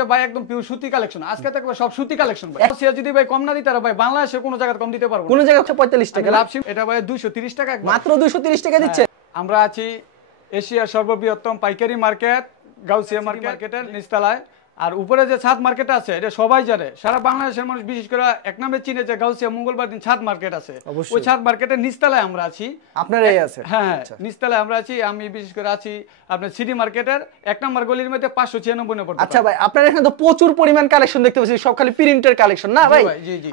মাঝে ভাই একদম পিওর সুতি কালেকশন। আজকে থাকবে সব সুতি কালেকশন ভাই। সিয়া যদি ভাই কম না দিতে ভাই বাংলাদেশে কোনো জায়গায় কম দিতে পারবো না। কোন জায়গায় 145 টাকা লাভসিম এটা ভাই 230 টাকা মাত্র 230 টাকা দিচ্ছে। আমরা আছি এশিয়ার সর্ববৃহত্তম পাইকারি মার্কেট গাউসিয়া মার্কেটের নিচতলায়। আর উপরে যে ছাদ মার্কেট আছে এটা সবাই জানে, সারা বাংলাদেশের মানুষ বিশেষ করে এক নামে চিনে যে গাউসিয়া মঙ্গলবার দিন ছাদ মার্কেট আছে। ওই ছাদ মার্কেটের নিচতলায় আমরা আছি। আপনারাই আছে? হ্যাঁ, নিচতলায় আমরা আছি। আমি বিশেষ করে আছি আপনার সিটি মার্কেটের 1 নম্বর গলির মধ্যে 596 নম্বর। আচ্ছা ভাই, আপনারা এখানে তো প্রচুর পরিমাণ কালেকশন দেখতে পাচ্ছি, সব খালি প্রিন্টের কালেকশন না ভাই?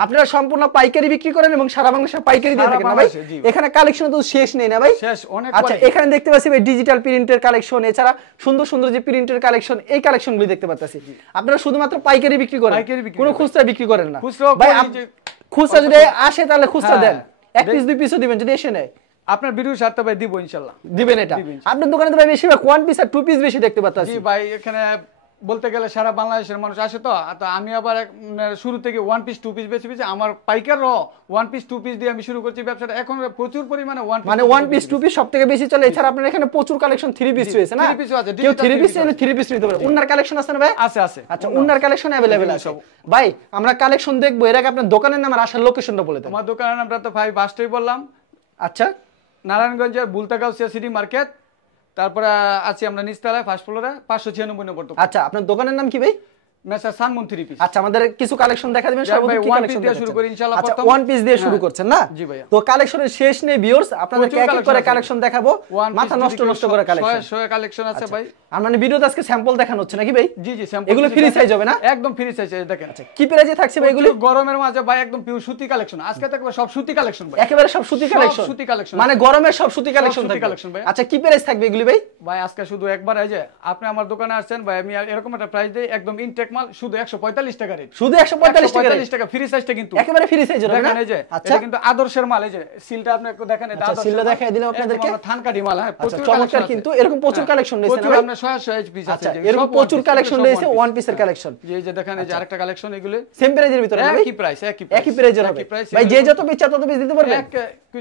আপনারা সম্পূর্ণ পাইকারি বিক্রি করেন এবং সারা বাংলাদেশে পাইকারি দিয়ে থাকেন না ভাই? এখানে কালেকশন তো শেষ নেই না ভাই? শেষ অনেক। আচ্ছা, এখানে দেখতে পাচ্ছি ভাই ডিজিটাল প্রিন্টের কালেকশন, এছাড়া সুন্দর সুন্দর যে প্রিন্টের কালেকশন, এই কালেকশনগুলো দেখতে পাচ্ছি। আপনারা শুধুমাত্র পাইকারি বিক্রি করেন, কোনো খুচরা বিক্রি করেন না ভাই? খুচরা যদি আসে তাহলে খুচরা দেন, এক পিস দুই পিসও দিবেন যদি এসে নেয়। আপনার ভিডিও সাথে ভাই দিব ইনশাআল্লাহ। দিবেন এটা? আপনার দোকানে তো ভাই বেশিরভাগ ওয়ান পিস আর টু পিস বেশি দেখতে পাচ্ছি। জি ভাই, এখানে বলতে গেলে সারা বাংলাদেশের মানুষ আসে তো আমি আবার শুরু থেকে ওয়ান পিস টু পিস বেশি আমার পাইকার ওয়ান পিস টু পিস দিয়ে আমি শুরু করছি ব্যবসাটা। এখন প্রচুর পরিমাণে ওয়ান পিস টু পিস সবথেকে বেশি চলে। এছাড়া আপনার এখানে প্রচুর কালেকশন থ্রি পিস রয়েছে না? থ্রি পিস আছে, কেউ থ্রি পিস চাইলে থ্রি পিস নিতে পারে। উন্নার কালেকশন আছে না ভাই? আছে আছে। আচ্ছা, উন্নার কালেকশন अवेलेबल আছে ভাই। আমরা কালেকশন দেখবো, এর আগে আপনার দোকানের নাম আর আসার লোকেশনটা বলে দেন। আমার দোকানের নামটা তো ভাই বাসটাই বললাম। আচ্ছা, নারায়ণগঞ্জের বুলতাগাউসিয়া সিটি মার্কেট, তারপরে আছি আমরা নিচতলায় ফার্স্ট ফ্লোরে 596 নম্বর। আচ্ছা, আপনার দোকানের নাম কি ভাই? মেসা সানমুন থ্রি পিস। আচ্ছা, আমাদের কিছু কালেকশন দেখা দিবেন। সর্বপ্রথম কি কালেকশন দিয়ে শুরু করি ইনশাআল্লাহ? আচ্ছা, ওয়ান পিস দিয়ে শুরু করছেন না? জি ভাই। তো কালেকশনের শেষ নেই ভিউয়ার্স, আপনাদের এক এক করে কালেকশন দেখাবো। মাথা নষ্ট করে কালেকশন, 100 কালেকশন আছে ভাই। আর মানে ভিডিওতে আজকে স্যাম্পল দেখানো হচ্ছে নাকি ভাই? জি জি, স্যাম্পল। এগুলো ফ্রি সাইজ হবে না? একদম ফ্রি সাইজ। দেখেন আচ্ছা, কি প্রাইসে থাকছে ভাই এগুলো? গরমের মাঝে ভাই একদম পিওর সুতি কালেকশন। আজকে থাকবে সব সুতি কালেকশন ভাই, একেবারে সব সুতি কালেকশন। সুতি কালেকশন মানে গরমের সব সুতি কালেকশন ভাই। আচ্ছা, কি প্রাইস থাকবে এগুলি ভাই? ভাই আজকে শুধু একবার এই যে আপনি আমার দোকানে আসছেন ভাই, আমি এরকম একটা প্রাইস দেই একদম ইনটেক মাল, শুধু 145 টাকা রেট। শুধু 145 টাকা ফ্রি সাইজটা, কিন্তু একেবারে ফ্রি সাইজ হবে না? দেখেন এই যে এটা কিন্তু আদর্শের মাল। এই যে সিলটা আপনি দেখেন, এটা আদর্শ সিলটা দেখাই দিলাম আপনাদেরকে। থানকাটি মাল। হ্যাঁ, প্রচুর চমৎকার, কিন্তু এরকম প্রচুর কালেকশন রয়েছে না ভাই? আপনার 100 পিস আছে, এরকম প্রচুর কালেকশন রয়েছে ওয়ান পিসের কালেকশন। এই যে দেখেন, এই যে আরেকটা কালেকশন, এগুলো সেম প্রাইজের ভিতরে না ভাই? একই প্রাইস, একই প্রাইজের হবে ভাই। যে যত পিস চায় তত পিস দিতে পারবে।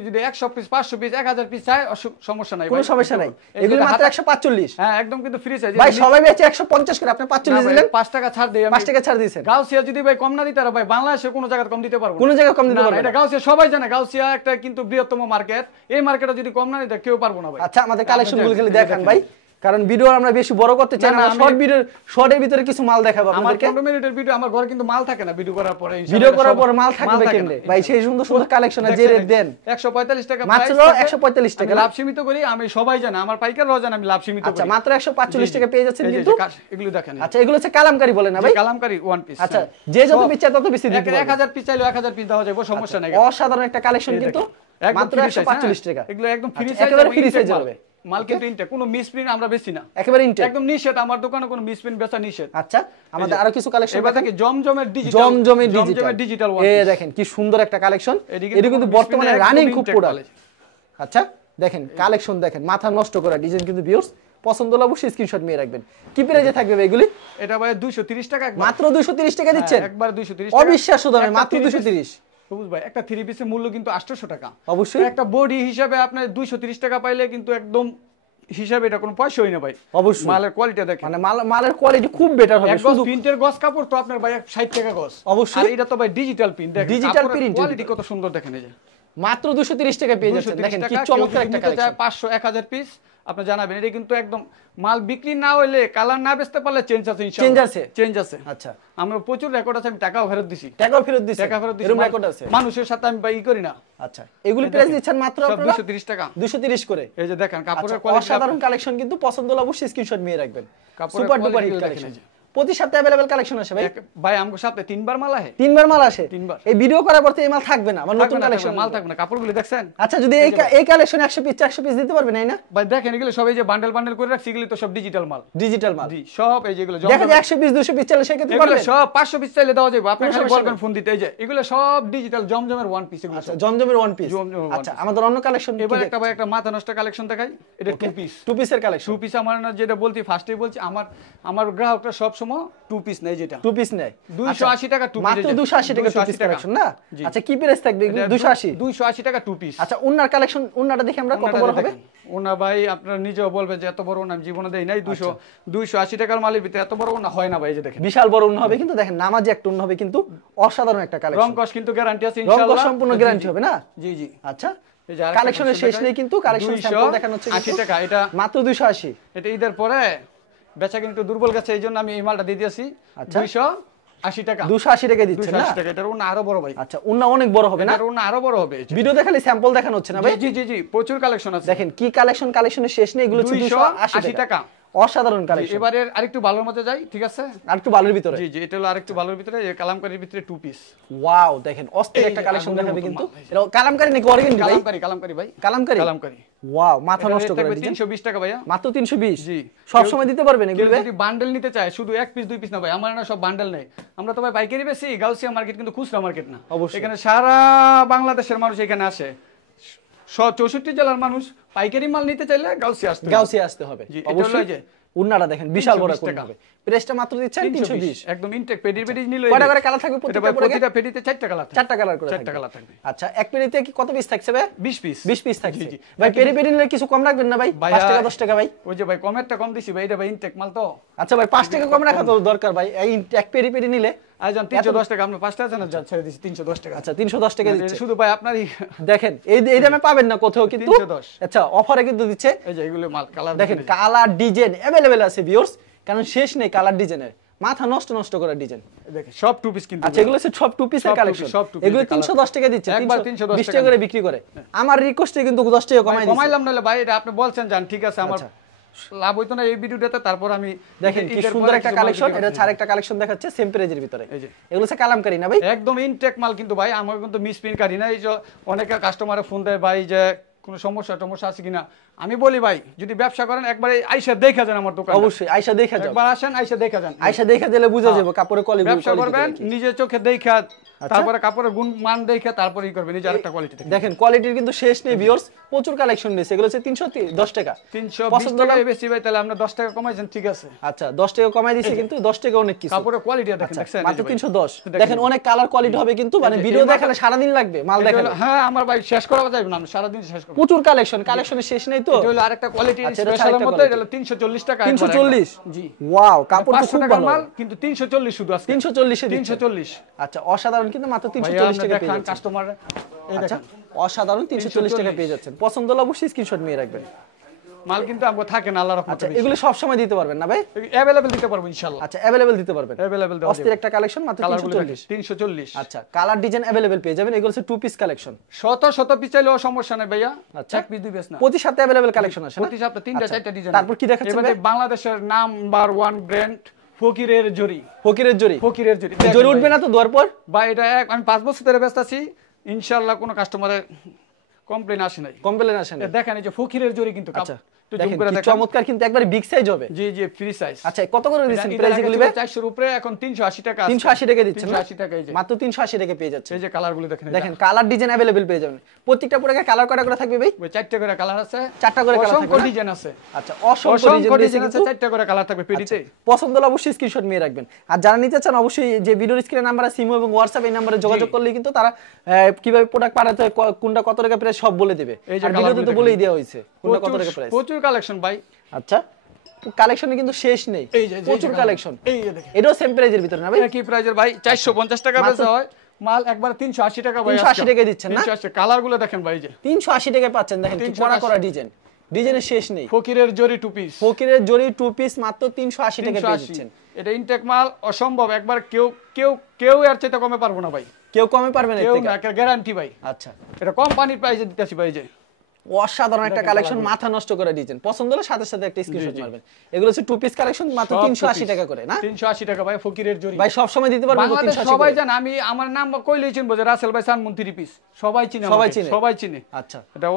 যদি 100 পিস 500 পিস 1000 পিস চায় সমস্যা নাই, কোনো সমস্যা নাই। এগুলো মাত্র 145। হ্যাঁ, একদম কিন্তু ফ্রি সাইজ ভাই। সবাই বেচে 150 করে, আপনি 45 দিলেন। 5 টাকা ছাড় দেই আমি। 5 টাকা ছাড় দিয়েছেন। গাউসিয়া যদি ভাই কম না দিতে ভাই বাংলাদেশে কোনো জায়গায় কম দিতে পারবো না। কোনো জায়গায় কম দিতে পারবো না। এটা গাউসিয়া সবাই জানে, গাউসিয়া একটা কিন্তু বৃহত্তম মার্কেট। এই মার্কেটে যদি কম না দিতে কেউ পারবো না ভাই। আচ্ছা, আমাদের কালেকশনগুলো খালি দেখান ভাই, কারণ ভিডিও আমরা বেশি বড় করতে চাই না। শর্টের ভিতরে কিছু মাল দেখাবো আপনাদেরকে। আমার 15 মিনিটের ভিডিও, আমার ঘরে কিন্তু মাল থাকে না ভিডিও করার পরে। ভিডিও করার পর মাল থাকবে কেমনে ভাই? সেই সুন্দর সুন্দর কালেকশনে যে রেট দেন 145 টাকা, মাত্র 145 টাকা লাভ সীমিত করি আমি, সবাই জানে, আমার পাইকাররাও জানে আমি লাভ সীমিত করি। আচ্ছা, মাত্র 145 টাকা পেয়ে যাচ্ছেন কিন্তু। এগুলো দেখেন। আচ্ছা, এগুলো হচ্ছে কালামকারী বলে না ভাই? Kalamkari one piece. আচ্ছা, যে যত পিস চায় তত পিস দিতে পারবেন। 1000 পিস চাইলে 1000 পিস দেওয়া যাবে, সমস্যা নাই। অসাধারণ একটা কালেকশন, কিন্তু মাত্র 145 টাকা। এগুলো একদম ফ্রি সাইজ, একেবারে ফ্রি সাইজ হবে মাল, কিন্তু ইনটেক, কোনো মিসপ্রিন্ট আমরা বেশি না, একেবারে ইনটেক, একদম নিষেধ। আমার দোকানে কোনো মিসপ্রিন্ট বেচা নিষেধ। আচ্ছা, আমাদের আরো কিছু কালেকশন এবার থেকে জমজমের ডিজিটাল ওয়ান। এই দেখেন কি সুন্দর একটা কালেকশন। এটা কিন্তু বর্তমানে রানিং খুব প্রোডাক্ট। আচ্ছা, দেখেন কালেকশন দেখেন, মাথা নষ্ট করা ডিজাইন, কিন্তু ভিউয়ার্স পছন্দ হলে অবশ্যই স্ক্রিনশট নিয়ে রাখবেন। কি প্রাইসে থাকবে এগুলি? এটা ভাই 230 টাকা, মাত্র 230 টাকা দিচ্ছেন? একবার 230 টাকা, অবিশ্বাস্য দামে মাত্র 230। সবুজ ভাই, একটা থ্রি পিসের মূল্য কিন্তু 800 টাকা। অবশ্যই একটা বডি হিসাবে আপনি 230 টাকা পাইলে কিন্তু একদম হিসাবে এটা কোনো পয়সা হই না ভাই। অবশ্যই মালের কোয়ালিটি দেখেন, মানে মালের কোয়ালিটি খুব বেটার হবে। শুধু প্রিন্টের গস কাপড় তো আপনার ভাই 60 টাকা গস। অবশ্যই। আর এটা তো ভাই ডিজিটাল প্রিন্ট, দেখেন ডিজিটাল প্রিন্ট, কোয়ালিটি কত সুন্দর দেখেন। এই যে মাত্র 230 টাকা পেয়ে যাচ্ছেন। দেখেন কি চমৎকার একটা কালেকশন। 500 1000 পিস আপনি জানাবেন। এটা কিন্তু একদম মাল বিক্রি না হইলে, কালার না বেচতে পারলে চেঞ্জ আছে ইনশাআল্লাহ। চেঞ্জ আছে। আচ্ছা, আমরা প্রচুর রেকর্ড আছে, আমি টাকাও ফেরত দিছি। টাকা ফেরত দিছি, এরকম রেকর্ড আছে। মানুষের সাথে আমি বাই করি না। আচ্ছা, এগুলি প্রাইস দিচ্ছেন মাত্র আপনারা 230 টাকা, 230 করে। এই যে দেখেন কাপড়ের কোয়ালিটি, অসাধারণ কালেকশন, কিন্তু পছন্দ হলে অবশ্যই স্ক্রিনশট নিয়ে রাখবেন। Super duper hit collection. প্রতি সপ্তাহে अवेलेबल কালেকশন আসে ভাই? ভাই আমাদের সপ্তাহে 3 বার মাল আসে। 3 বার মাল আসে? 3 বার। এই ভিডিও করার পর তো এই মাল থাকবে না, আমার নতুন কালেকশন মাল থাকবে না। কাপড়গুলো দেখছেন? আচ্ছা, যদি এই কালেকশন 100 পিস 400 পিস দিতে পারবেন না? ভাই দেখেন, এগুলো সব এই যে বান্ডেল করে রাখছি, এগুলো তো সব ডিজিটাল মাল। ডিজিটাল মাল, জি, সব এই যেগুলো দেখেন 100 পিস 200 পিস চাইলে সেক্ষেত্রে পারবেন। সব 500 পিস চাইলে দেওয়া যাবে, আপনি খালি বলবেন ফোন দিতে। এই যে এগুলো সব ডিজিটাল জমজমের ওয়ান পিস। এগুলো আচ্ছা, জমজমের ওয়ান পিস। আচ্ছা, আমাদের অন্য কালেকশন এবার একটা ভাই একটা মাথা নষ্ট কালেকশন দেখাই। এটা টু পিস। টু পিসের কালেকশন। টু পিস আমার যেটা বলতি ফার্স্টেই বলছি, আমার গ্রাহকরা সব সময় সময় টু পিস নেই, যেটা টু পিস নেই 280 টাকা টু পিস, মাত্র 280 টাকা টু পিস কালেকশন না। আচ্ছা কি প্রাইস থাকবে 280 টাকা টু পিস। আচ্ছা উন্নার কালেকশন, উন্নাটা দেখি আমরা কত বড় হবে। ওনা ভাই আপনারা নিজেও বলবেন যে এত বড় ওনা আমি জীবনে দেই নাই। 280 টাকার মালের ভিতরে এত বড় ওনা হয় না ভাই। এই যে দেখেন বিশাল বড় উন্না হবে, কিন্তু দেখেন নামাজি একটা উন্না হবে, কিন্তু অসাধারণ একটা কালেকশন। রং কস কিন্তু গ্যারান্টি আছে ইনশাআল্লাহ, রং কস সম্পূর্ণ গ্যারান্টি হবে না। জি জি। আচ্ছা কালেকশনের শেষ নেই, কিন্তু কালেকশন স্যাম্পল দেখানো হচ্ছে 80 টাকা, এটা মাত্র 280। এটা ঈদের পরে বেচা কিন্তু দুর্বল গেছে, এইজন্য আমি এই মালটা দিয়ে দিয়েছি 280 টাকা। 280 টাকা দিচ্ছেন না? 280 টাকা। এটার ওনা আরো বড় ভাই। আচ্ছা ওনা অনেক বড় হবে না? এটার ওনা আরো বড় হবে। ভিডিও দেখালে স্যাম্পল দেখানো হচ্ছে না ভাই? জি জি জি, প্রচুর কালেকশন আছে। দেখেন কি কালেকশন, কালেকশনের শেষ নেই। এগুলো 280 টাকা, অসাধারণ কালেকশন। এবারে আরেকটু ভালোর মধ্যে যাই, ঠিক আছে? আরেকটু ভালোর ভিতরে। জি জি, এটা হলো আরেকটু ভালোর ভিতরে, এই কালামকারীর ভিতরে টু পিস। ওয়াও দেখেন অস্থির একটা কালেকশন দেখাবে কিন্তু। এটা কালামকারী নাকি অর্গানজি ভাই? কালামকারী ভাই, কালামকারী। ওয়াও মাথা নষ্ট করে দিয়েছেন। 320 টাকা ভাইয়া, মাত্র 320। জি সব সময় দিতে পারবেন এগুলো? যদি বান্ডেল নিতে চায়, শুধু এক পিস দুই পিস না ভাই, আমার না সব বান্ডেল নেই। আমরা তো ভাই পাইকারি বেশি, গাউসিয়া মার্কেট কিন্তু খুচরা মার্কেট না। এখানে সারা বাংলাদেশের মানুষ এখানে আসে, 64 জেলার মানুষ পাইকারি মাল নিতে চাইলে গাউসিয়া আসতে হবে। অবশ্যই। যে উন্নাটা দেখেন বিশাল বড় কোন হবে, প্রাইসটা মাত্র দিচ্ছেন 320। একদম ইনটেক পেডি নিলে কয়টা করে কালার থাকবে প্রত্যেকটা পেডিতে? 4টা কালার, 4টা কালার করে 4টা কালার থাকবে। আচ্ছা এক পেডিতে কি কত পিস থাকছে ভাই? 20 পিস। 20 পিস থাকছে। ভাই পেডি নিলে কিছু কম রাখবেন না ভাই? 5 টাকা 10 টাকা ভাই? ওই যে ভাই কমেরটা কম দিছি ভাই, এটা ভাই ইনটেক মাল তো। আচ্ছা ভাই 5 টাকা কম রাখা তো দরকার ভাই। এই এক পেডি নিলে আইজন 310 টাকা, আমরা 5টা জানা ছেড়ে দিছি 310 টাকা। আচ্ছা 310 টাকা দিচ্ছে শুধু ভাই আপনারই। দেখেন এই দামে পাবেন না কোথাও কিন্তু। 310। আচ্ছা অফারে কিন্তু দিচ্ছে। এই যে এগুলো মাল কালার দেখেন, কালার ডিজাইন अवेलेबल আছে ভিউয়ার্স, কারণ শেষ নেই কালার ডিজাইনের। মাথা নষ্ট করা ডিজাইন। দেখেন সব টু পিস কিন্তু। আচ্ছা এগুলো সব টু পিসের কালেকশন। এগুলো 310 টাকা দিচ্ছে, একবার 310 টাকা করে বিক্রি করে। আমার রিকোয়েস্টে কিন্তু 10 টাকা কমাইলাম নালে ভাই, এটা আপনি বলছেন জান, ঠিক আছে আমার লাভ হইতো না এই ভিডিওটাতে। তারপর আমি দেখেন কি সুন্দর একটা কালেকশন, এটা ছাড় একটা কালেকশন দেখাচ্ছে সেম প্রাইজের ভিতরে। এগুলো হচ্ছে কালামকারী না ভাই? একদম ইনটেক মাল কিন্তু ভাই, আমার কিন্তু মিসপ্রিন্ট কারি না। এই যে অনেকে কাস্টমারে ফোন দেয় ভাই যে কোনো সমস্যা আছে কিনা, আমি বলি ভাই যদি ব্যবসা করেন একবার আইসা দেখা যান আমার দোকানে। অবশ্যই আইসা দেখা যান, একবার আসেন আইসা দেখা যান। আইসা দেখা দিলে বুঝা যাবে কাপড়ের কোয়ালিটি। ব্যবসা করবেন নিজে চোখে দেখা, তারপরে কাপড়ের গুণ মান দেখে তারপরেই করবেন, নিজে আরেকটা কোয়ালিটি দেখেন। কোয়ালিটির কিন্তু শেষ নেই ভিউয়ার্স, প্রচুর কালেকশন রয়েছে। এগুলো হচ্ছে 310 টাকা। 320 টাকা বেশি ভাই, তাহলে আমরা 10 টাকা কমাইছেন, ঠিক আছে? আচ্ছা 10 টাকা কমাই দিয়েছে, কিন্তু 10 টাকা অনেক কিছু। কাপড়ের কোয়ালিটি দেখেন, দেখছেন মাত্র 310। দেখেন অনেক কালার কোয়ালিটি হবে, কিন্তু মানে ভিডিও দেখালে সারা দিন লাগবে মাল দেখালে। হ্যাঁ আমার ভাই শেষ করা যাবে না, আমরা সারা দিন শেষ করব। প্রচুর কালেকশনের শেষ নেই তো। এটা হলো আরেকটা কোয়ালিটি স্পেশালের মধ্যে, এটা হলো 340 টাকা। 340? জি ওয়াও, কাপড় তো খুব ভালো মাল, কিন্তু 340 শুধু আছে। 340 এ 340। আচ্ছা অসাধারণ, কিন্তু মাত্র 340 টাকা পেয়ে যাচ্ছেন কাস্টমার। এই দেখেন অসাধারণ 340 টাকা পেয়ে যাচ্ছেন। পছন্দ হলে অবশ্যই স্ক্রিনশট নিয়ে রাখবেন। মাল কিন্তু আমগো থাকে না আল্লাহর রহমতে। আচ্ছা এগুলো সব সময় দিতে পারবেন না ভাই? अवेलेबल দিতে পারবো ইনশাআল্লাহ। আচ্ছা अवेलेबल দিতে পারবেন। अवेलेबल দাও। অস্থির একটা কালেকশন, মাত্র 340। আচ্ছা কালার ডিজাইন अवेलेबल পেয়ে যাবেন। এগুলো হচ্ছে টু পিস কালেকশন। শত পিস চাইলেও সমস্যা নাই ভাইয়া। আচ্ছা এক পিস দুই পিস না, প্রতি সপ্তাহে अवेलेबल কালেকশন আসে না? প্রতি সপ্তাহে 3টা 4টা ডিজাইন। তারপর কি দেখাচ্ছেন ভাই? বাংলাদেশের নাম্বার 1 ব্র্যান্ড ফকিরের জরি। জরি উঠবে না তো দুয়ার পর ভাই? এটা আমি 5 বছর ধরে ব্যস্ত আছি, ইনশাআল্লাহ কোনো কাস্টমারের কমপ্লেইন আসে নাই। দেখেন এই যে ফকিরের জরি কিন্তু। আচ্ছা চমৎকার, কিন্তু একবারে বিগ সাইজ হবে। জি জি ফ্রি সাইজ। আচ্ছা কত করে দিচ্ছেন প্রাইস এগুলি ভাই? 400 এর উপরে, এখন 380 টাকা। 380 টাকা দিচ্ছেন না? 380 টাকা। এই যে মাত্র 380 টাকা পেয়ে যাচ্ছে। এই যে কালারগুলো দেখেন, দেখেন কালার ডিজাইন अवेलेबल পেয়ে যাবেন। প্রত্যেকটা প্রোডাক্টে কালার কয়টা করে থাকবে ভাই? 4টা করে কালার আছে। 4টা করে কালার থাকবে, অসংখ্য ডিজাইন আছে। আচ্ছা অসংখ্য ডিজাইন আছে, 4টা করে কালার থাকবে পেডিতে। পছন্দ হলে অবশ্যই স্ক্রিনশট নিয়ে রাখবেন। আর যারা নিতে চান অবশ্যই যে ভিডিওর স্ক্রিনে নাম্বার আছে ইমো এবং হোয়াটসঅ্যাপ, এই নম্বরে যোগাযোগ করলে কিন্তু তারা কিভাবে প্রোডাক্ট পাঠাতে হয়, কোনটা কত টাকা প্রাইস সব বলে দেবে। আর ভিডিওতে তো বলেই দেওয়া হয়েছে কোনটা কত টাকা প্রাইস। প্রচুর কালেকশন ভাই। আচ্ছা কালেকশনে কিন্তু শেষ নেই, প্রচুর কালেকশন। এই যে দেখেন এটাও সেম প্রাইজের ভিতর না ভাই? কি প্রাইজের ভাই? 450 টাকা বেচা হয় মাল, একবার 380 টাকা ভাই। 380 টাকা দিচ্ছেন না? 380। কালারগুলো দেখেন ভাই, যে 380 টাকায় পাচ্ছেন। দেখেন কি করা ডিজাইনের শেষ নেই। ফকিরের জরি টু পিস। ফকিরের জরি টু পিস মাত্র 380 টাকা পেয়ে যাচ্ছেন। এটা ইনটেক মাল, অসম্ভব। একবার কেউ এর চাইতে কমে পারবো না ভাই। কেউ কমে পারবে না, কেউ না, গ্যারান্টি ভাই। আচ্ছা এটা কোম্পানির প্রাইসে দিতেছি ভাই। যে অসাধারণ একটা কালেকশন, মাথা নষ্ট করে ডিজাইন। পছন্দ হলে সাথে সাথে একটা স্ক্রিনশট মারবেন। এগুলো হচ্ছে টু পিস কালেকশন, মাত্র 380 টাকা করে না? 380 টাকা ভাই ফকিরের জরি। ভাই সব সময় দিতে পারবেন 380? সবাই জানে, আমি আমার নাম কইলেই চিনবো যে রাসেল ভাই সানমুন 3 পিস। সবাই চিনে। আচ্ছা এটা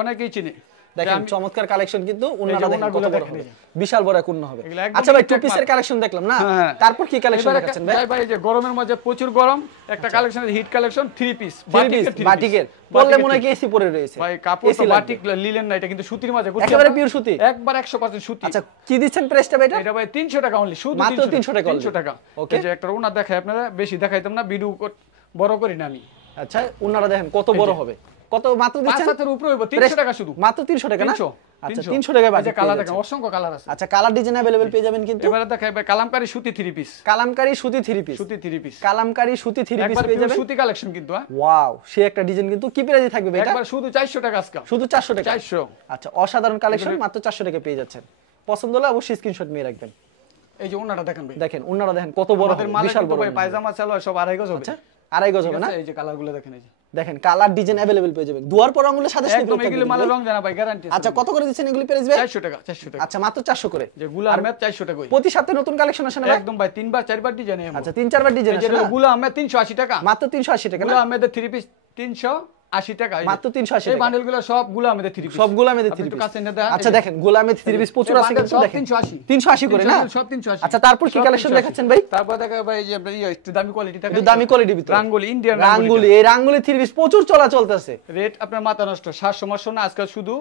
অনেকেই চিনে। দেখেন চমৎকার কালেকশন কিন্তু ওন্নাটা দেখেন কত বড় হবে, বিশাল বড় এক ওন্না হবে। আচ্ছা ভাই টু পিসের কালেকশন দেখলাম না, তারপর কি কালেকশন দেখাচ্ছেন ভাই? ভাই এই যে গরমের মধ্যে প্রচুর গরম, একটা কালেকশন হিট কালেকশন 3 পিস বাটিকের বললে মনে হয় কি এসি পরে রয়েছে ভাই, কাপড় তো বাটিক লিলেন না, এটা কিন্তু সুতির মাঝে একেবারে পিওর সুতি, একবার 100% সুতি। আচ্ছা কি দিচ্ছেন প্রাইসটা ভাই? এটা ভাই 300 টাকা অনলি, শুধু মাত্র 300 টাকা। 300 টাকা। ওকে, যে একটা ওন্না দেখাই আপনারা, বেশি দেখাইতাম না, ভিডিও বড় করি না আমি। আচ্ছা ওন্নাটা দেখেন কত বড় হবে, কত মাত্র দিচ্ছেন? 5 হাতের উপরে হবে 300 টাকা শুধু, মাত্র 300 টাকা না? 300। আচ্ছা 300 টাকায় বাজে কালার দেখেন, অসংখ্য কালার আছে। আচ্ছা কালার ডিজাইন अवेलेबल পেয়ে যাবেন কিন্তু। এবারে দেখাই ভাই কালামকারী সুতি 3 পিস, কালামকারী সুতি 3 পিস, সুতি 3 পিস, কালামকারী সুতি 3 পিস পেয়ে যাবেন। সুতি কালেকশন কিন্তু ওয়াও, সে একটা ডিজাইন কিন্তু কি প্রাইসে থাকবে ভাই? এটা একবার শুধু 400 টাকা আজকে, শুধু 400 টাকা। 400। আচ্ছা অসাধারণ কালেকশন, মাত্র 400 টাকা পেয়ে যাচ্ছেন। পছন্দ হলে অবশ্যই স্ক্রিনশট নিয়ে রাখবেন। এই যে ওন্নাটা দেখেন ভাই, দেখেন ওন্নাটা দেখেন কত বড় হবে, বিশাল বড় ভাই। পায়জামা সালোয়ার সব আড়াই গজ হবে। আচ্ছা আড়াই গজ হবে না? এই যে কালারগুলো দেখেন, এই যে দেখেন কালার ডিজাইন अवेलेबल পেয়ে যাবেন। দুয়ার পর আঙ্গুলে সাদা একদম এগুলো মালের রং জানা ভাই, গ্যারান্টি আছে। আচ্ছা কত করে দিচ্ছেন এগুলি প্রাইস ভাই? 400 টাকা, 400 টাকা। আচ্ছা মাত্র 400 করে। যে গুলা আহমেদ 400 টাকা। প্রতি সপ্তাহে নতুন কালেকশন আসে না ভাই? একদম ভাই, 3 বার 4 বার ডিজাইন এমন। আচ্ছা 3-4 বার ডিজাইন আসে না? গুলা আহমেদ 380 টাকা, মাত্র 380 টাকা না? গুলা আহমেদের 3 পিস 380 টাকা, মাত্র 380 টাকা। এই বান্ডেলগুলো সব গুলা আহমেদের 3 পিস, সব গোলামেদের 3 পিস। আচ্ছা দেখেন গোলামের 3 পিস প্রচুর আছে কিন্তু, দেখেন 380 করে না? সব 380। আচ্ছা তারপর কি কালেকশন দেখাচ্ছেন ভাই? তারপর দেখা ভাই যে আপনি একটু দামি কোয়ালিটি থাকে, একটু দামি কোয়ালিটির ভিতরে রাঙ্গুলি, ইন্ডিয়ান রাঙ্গুলি। এই রাঙ্গুলি 3 পিস প্রচুর চলা চলতেছে, রেট আপনার মাথা নষ্ট। 700 মাসও না, আজকাল শুধু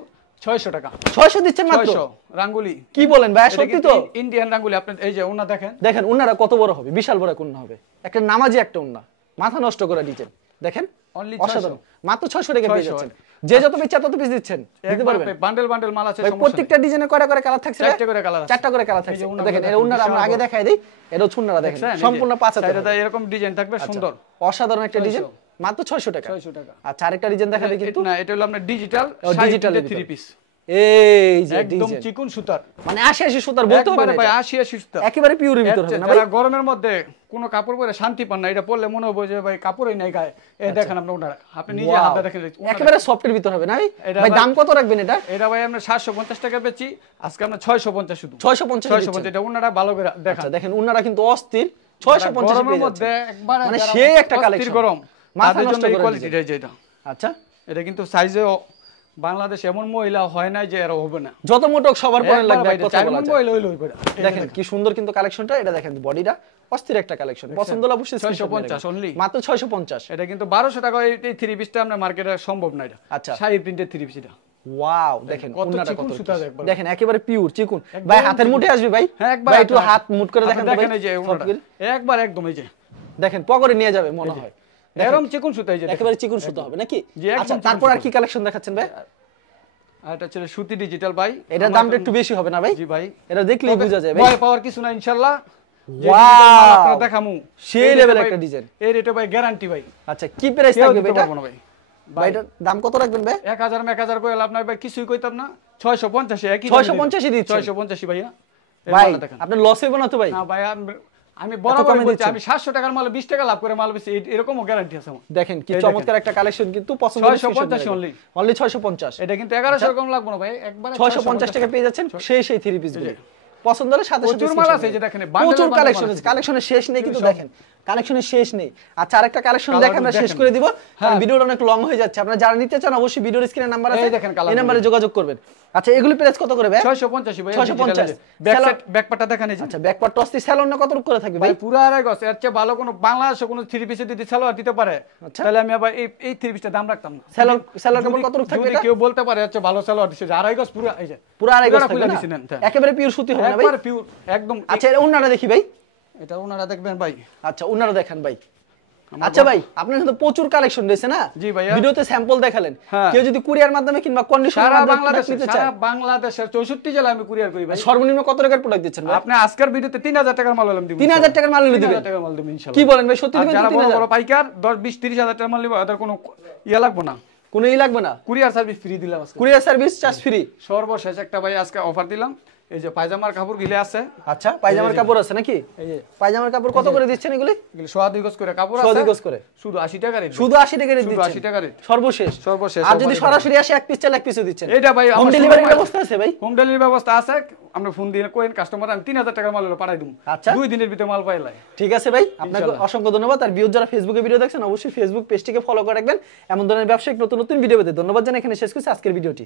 600 টাকা। 600 দিচ্ছেন মাত্র? 600 রাঙ্গুলি। কি বলেন ভাই, সত্যি তো? ইন্ডিয়ান রাঙ্গুলি। আপনি এই যে ওন্না দেখেন, দেখেন ওন্নাটা কত বড় হবে, বিশাল বড় কোন্না হবে, একটা নামাজি একটা ওন্না, মাথা নষ্ট করা ডিজাইন দেখেন, অসাধারণ। মাত্র 600 টাকা পেয়ে যাচ্ছেন। যে যত পিস তত পিস দিচ্ছেন, দিতে পারবেন। বান্ডেল বান্ডেল মাল আছে, সমস্যা নেই। প্রত্যেকটা ডিজাইনে কয়টা করে কালার থাকছে? 4টা করে কালার আছে, 4টা করে কালার থাকছে। দেখেন এর ওন্নাটা আমরা আগে দেখাই দেই, এর ওন্নাটা দেখেন সম্পূর্ণ 5 হাতে এটা এরকম ডিজাইন থাকবে, সুন্দর অসাধারণ একটা ডিজাইন, মাত্র 600 টাকা। 600 টাকা। আচ্ছা আরেকটা ডিজাইন দেখাবে কিন্তু না, এটা হলো আপনার ডিজিটাল 3 পিস, এই যে একদম চিকন সুতার, মানে 80 সুতার বলতে হবে না ভাই, 80 সুতার, একেবারে পিওরের ভিতর হবে না ভাই? গরমের মধ্যে কোনো কাপড় পরে শান্তি পান না, এটা পরলে মনে হবে যে ভাই কাপড়ই নাই গায়ে। এই দেখেন আপনি ওনারা, আপনি নিজে হাতে দেখেন, একেবারে সফটের ভিতর হবে না ভাই? দাম কত রাখবেন এটা? এটা ভাই আমরা 750 টাকা বেচি, আজকে আমরা 650 শুধু। 650 এটা ওনারা ভালো করে দেখেন। আচ্ছা দেখেন ওনারা কিন্তু অস্থির, 650 এর মধ্যে একবার মানে সেই একটা কালেকশন, গরম মাথা নষ্ট করে কোয়ালিটি এই যে এটা। আচ্ছা এটা কিন্তু সাইজে বাংলাদেশ এমন মহিলা হয় না যে এর হবে না, যত মোটক সবার পরে লাগবে এক কথা বলা যায়। মহিলা হইলো করে দেখেন কি সুন্দর কিন্তু কালেকশনটা, এটা দেখেন বডিটা অস্থির একটা কালেকশন, পছন্দ হলে অবশ্যই 650 অনলি, মাত্র 650। এটা কিন্তু 1200 টাকা। এই 3 পিসটা আমরা মার্কেটে সম্ভব না, এটা আচ্ছা শাড়ি প্রিন্টের 3 পিস। এটা ওয়াও, দেখেন ওন্নাটা কত সুতা দেখবেন, দেখেন একেবারে পিওর চিকন ভাই, হাতের মুঠে আসবে ভাই। হ্যাঁ একবার একটু হাত মুট করে দেখেন তো ভাই, এই যে ওন্নাটা একবার একদম এই যে দেখেন পকেটে নিয়ে যাবে মনে হয়, এরকম চিকন সুতা, এই যে একেবারে চিকন সুতা হবে নাকি? আচ্ছা তারপর আর কি কালেকশন দেখাচ্ছেন ভাই? আর এটা ছিল সুতি ডিজিটাল ভাই, এটার দামটা একটু বেশি হবে না ভাই? জি ভাই, এটা দেখলেই বোঝা যায় ভাই, ভয় পাওয়ার কিছু না ইনশাআল্লাহ। ওয়াও আপনারা দেখামু সেই লেভেল একটা ডিজাইন, এই রেটে ভাই গ্যারান্টি ভাই। আচ্ছা কি প্রাইস থাকবে এটা ভাই? ভাই এটার দাম কত রাখবেন ভাই? 1000 কই লাভ নাই ভাই, কিছুই কইতাম না। 650 একই 650 ই দিচ্ছেন? 650 ভাইয়া। ভাই আপনি লস হইব না তো ভাই? না ভাই, আমি বরাবর বলছি, আমি 700 টাকার মাল 20 টাকা লাভ করে মাল বেচি, এরকমও গ্যারান্টি আছে আমার। দেখেন কি চমৎকার একটা কালেকশন কিন্তু, পছন্দ হলে 650 অনলি, অনলি 650। এটা কিন্তু 1100 কম লাগবে না ভাই, একবার 650 টাকা পেয়ে যাচ্ছেন সেই 3 পিস গুলো। পছন্দ হলে সাথে সাথে প্রচুর মাল আছে, এই যে দেখেন প্রচুর কালেকশন আছে, কালেকশনের শেষ নেই কিন্তু, দেখেন কালেকশনের শেষ নেই। আচ্ছা আরেকটা কালেকশন দেখেন, আমরা শেষ করে দিব কারণ ভিডিওটা অনেক লং হয়ে যাচ্ছে। আপনারা যারা নিতে চান অবশ্যই ভিডিওর স্ক্রিনে নাম্বার আছে, এই নম্বরে যোগাযোগ করবেন। আচ্ছা এগুলি প্রাইস কত করে ভাই? 650 ভাই। 650। ব্যাক পাটটা দেখেন এই যে। আচ্ছা ব্যাক পাট টস্টি স্যালন না কত করে থাকবে ভাই? পুরো আড়াই গজ। এর চেয়ে ভালো কোনো বাংলাদেশে কোনো 3 পিসে যদি সালোয়ার দিতে পারে, তাহলে আমি আবার এই 3 পিসটা দাম রাখতাম না। সালোয়ার কাপড় কত থাকবে এটা? যদি কেউ বলতে পারে আচ্ছা ভালো সালোয়ার দিছে, আড়াই গজ পুরো, এই যে পুরো আড়াই গজ থাকবে না, একেবারে পিওর সুতি হবে না ভাই? একবারে পিওর একদম। আচ্ছা এর ওন্নাটা দেখি ভাই, এটা ওনারা দেখবেন ভাই। আচ্ছা ওন্নাটা দেখেন ভাই। আচ্ছা ভাই আপনার কিন্তু প্রচুর কালেকশন রয়েছে না? জি ভাইয়া, ভিডিওতে স্যাম্পল দেখালেন। কেউ যদি কুরিয়ার মাধ্যমে কিংবা কন্ডিশনার মাধ্যমে নিতে চায়, সারা বাংলাদেশের 64 জেলায় আমি কুরিয়ার করি ভাই। সর্বনিম্ন কত টাকার প্রোডাক্ট দিচ্ছেন ভাই? আপনি আজকের ভিডিওতে 3000 টাকার মাল হলাম দিব। 3000 টাকার মাল দিবেন? 3000 টাকার মাল দিব ইনশাআল্লাহ। কি বলেন ভাই, সত্যি দিবেন? যারা বড় বড় পাইকার 10 20 30,000 টাকার মাল নিব, ওদের কোনো ইয়া লাগবে না, কোনো ই লাগবে না। কুরিয়ার সার্ভিস ফ্রি দিলাম আজকে। Courier service charge free. সর্বশেষ একটা ভাই আজকে অফার দিলাম, এই যে পায়জামার কাপড় গিলে আছে। আচ্ছা পায়জামার কাপড় আছে নাকি? এই যে পায়জামার কাপড় কত করে দিচ্ছেন এগুলি? এগুলি 1.5 গজ করে কাপড় আছে, 1.5 গজ করে শুধু 80 টাকা রেট। শুধু 80 টাকা রেট দিচ্ছেন? 80 টাকা রেট সর্বশেষ। আর যদি সরাসরি আসে এক পিস চাল এক পিসও দিচ্ছেন? এটা ভাই হোম ডেলিভারি ব্যবস্থা আছে ভাই? হোম ডেলিভারি ব্যবস্থা আছে। আমরা ফোন দিয়ে কোয়েন কাস্টমার আমি 3000 টাকার মাল হলো পাঠাই দিমু। আচ্ছা 2 দিনের ভিতরে মাল পাইলাই। ঠিক আছে ভাই, আপনাকে অসংখ্য ধন্যবাদ। আর ভিউয়ার যারা ফেসবুকে ভিডিও দেখছেন অবশ্যই ফেসবুক পেজটিকে ফলো করে রাখবেন। এমন ধরনের ব্যবসায়িক নতুন নতুন ভিডিও পেতে ধন্যবাদ জানাই এখানে শেষ করছি আজকের ভিডিওটি।